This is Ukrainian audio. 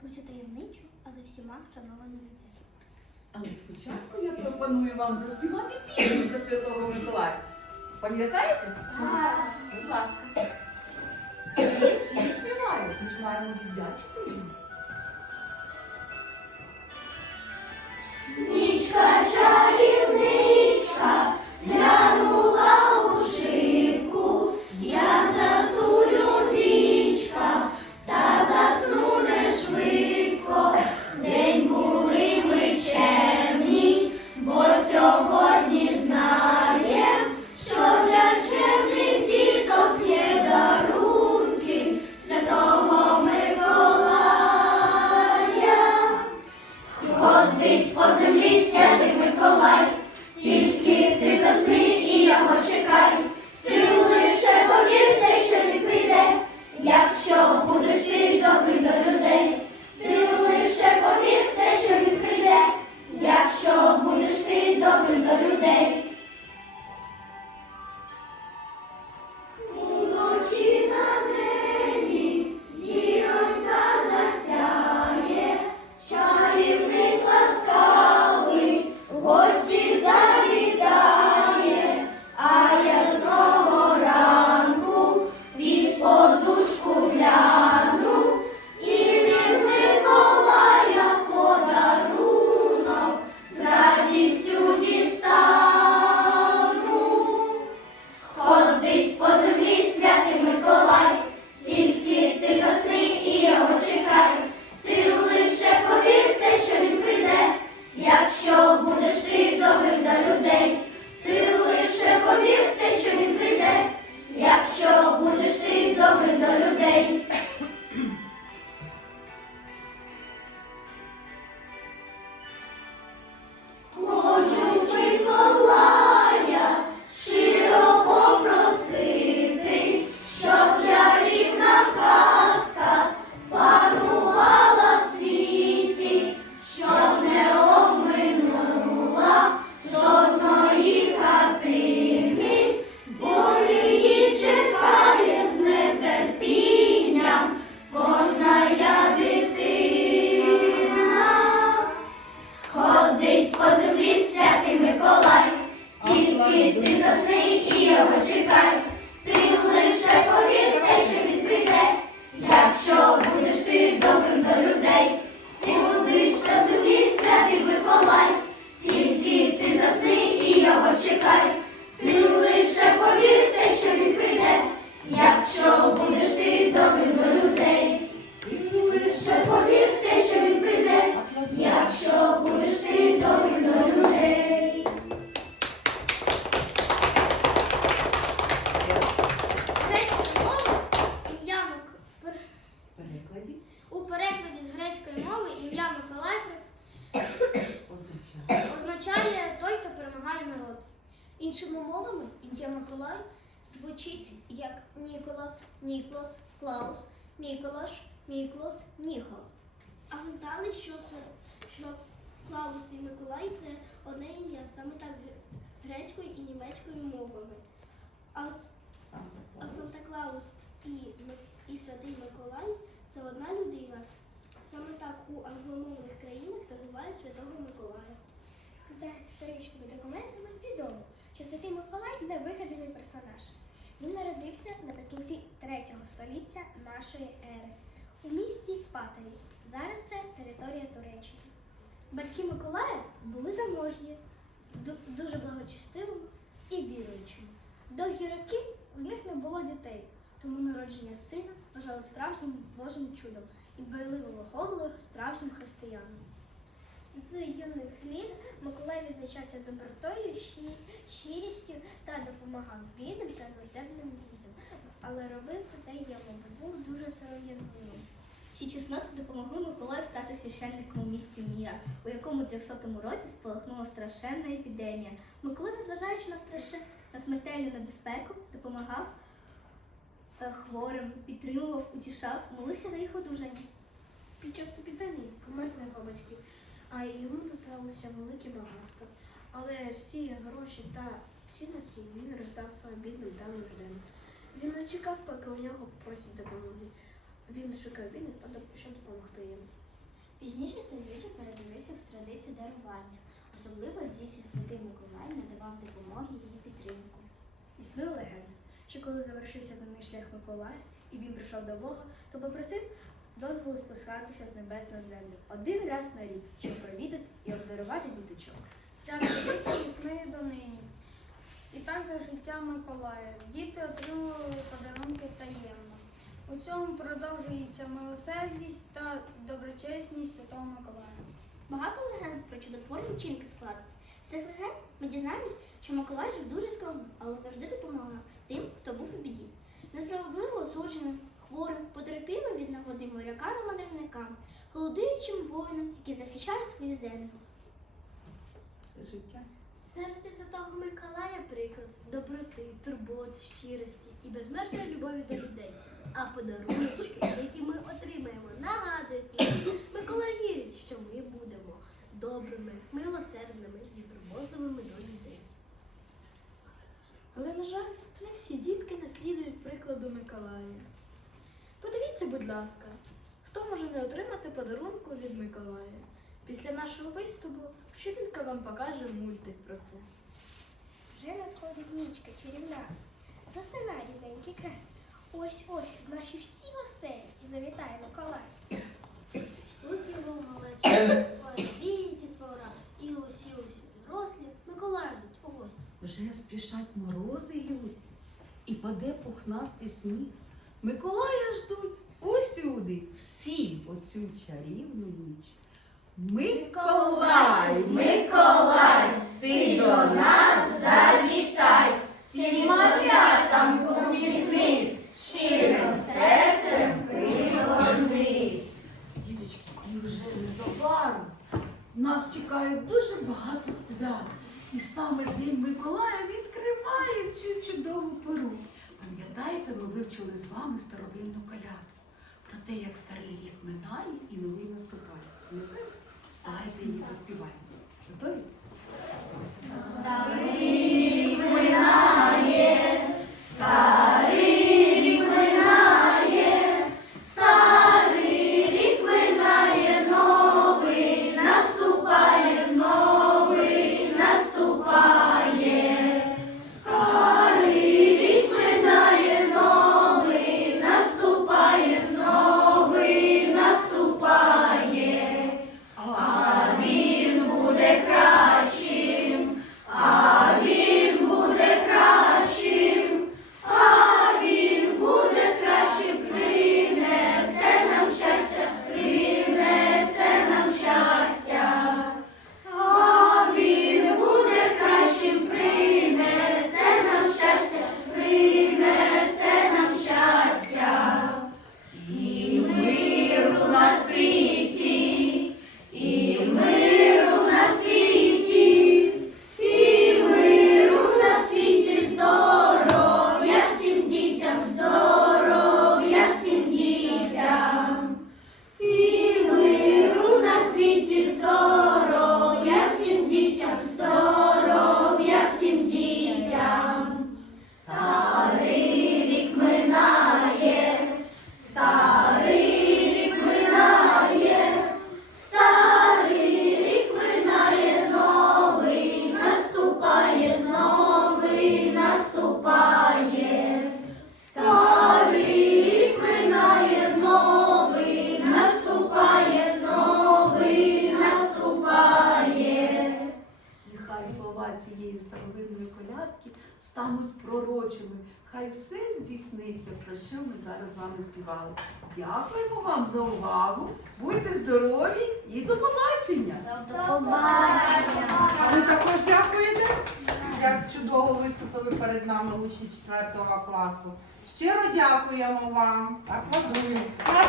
про цю таємничу, але всіма вшановану людину. Але спочатку я пропоную вам заспівати пісню про Святого Миколая. Пам'ятаєте? Будь ласка. Всі, співають, ми ж маємо віддячити їм. Іншими мовами, ім'я Миколай звучить як Ніколас, Ніклос, Клаус, Міколаш, Міклос, Ніхол. А ви знали, що, що Клаус і Миколай це одне ім'я, саме так грецькою і німецькою мовами. А, а. Санта Клаус і, і Святий Миколай це одна людина. Саме так у англомовних країнах називають Святого Миколая. За історичними документами відомо, що Святий Миколай не вигаданий персонаж. Він народився наприкінці 3 століття нашої ери у місті Патері. Зараз це територія Туреччини. Батьки Миколая були заможні, дуже благочестивими і віруючими. Довгі роки в них не було дітей, тому народження сина вважали справжнім Божим чудом і дбайливо виховували справжнім християном. Юних літ Миколай відзначався добротою, щирістю та допомагав бідним та нужденним людям. Але робив це таємно, бо був дуже сором'язливим. Ці чесноти допомогли Миколаю стати священником у місті Міра, у якому у 300 році спалахнула страшенна епідемія. Миколай, незважаючи на страши... на смертельну небезпеку, допомагав е, хворим, підтримував, утішав, молився за їх одужання. Під час епідемії померли його батьки, а йому доставалося велике багатство. Але всі гроші та цінності він роздав бідним та нужденним. Він не чекав, поки у нього попросять допомоги. Він шукав вільних, щоб допомогти їм. Пізніше цей звичай передивився в традицію дарування. Особливо дійсно святий Миколай надавав допомоги і підтримку. Існує легенда, що коли завершився даний шлях Миколая, і він прийшов до Бога, то попросив дозволу спускатися з небес на землю один раз на рік, щоб провідати і обдарувати діточок. Ця традиція існує донині. І так за життя Миколая. Діти отримували подарунки таємно. У цьому продовжується милосердість та доброчесність Святого Миколая. Багато легенд про чудотворні вчинки складу. З цих легенд ми дізнаємось, що Миколай жив дуже скромно, але завжди допомагав тим, хто був у біді. Несправедливо осудженим, хворим, потерпілим від нагоди морякам і мандрівникам, голодуючим воїнам, які захищають свою землю. Це життя. Серце Святого Миколая приклад доброти, турботи, щирості і безмежної любові до людей. А подарунки, які ми отримаємо, нагадують нам, Миколай вірить, що ми будемо добрими, милосердними і турботливими до людей. Але, на жаль, не всі дітки наслідують прикладу Миколая. Подивіться, будь ласка, хто може не отримати подарунку від Миколая? Після нашого виступу вчителька вам покаже мультик про це. Вже надходить нічка чарівна. Засинай, рідненький край. Ось ось в наші всі оселі завітає Миколай. Тут його малече, дії дітвора, і усі усі дорослі Миколая ждуть у гості. Вже спішать морози лють, і паде пухнастий сніг. Миколая ждуть усюди, всі оцю чарівну ніч. Миколай, Миколай, ти до нас завітай, всім малятам посміхнись, щирим серцем пригорнись. Діточки, і вже незабаром нас чекає дуже багато свят. І саме День Миколая відкриває цю чудову пору. Пам'ятаєте, ми вивчили з вами старовинну колядку про те, як старий рік минає і новий наступає. Пам'ятаєте? Давайте її заспіваємо. Готові? Старий стануть пророчими. Хай все здійсниться, про що ми зараз з вами співали. Дякуємо вам за увагу. Будьте здорові і до побачення! А ви також дякуєте, як чудово виступили перед нами учні 4 класу. Щиро дякуємо вам. Аплодуємо. Нас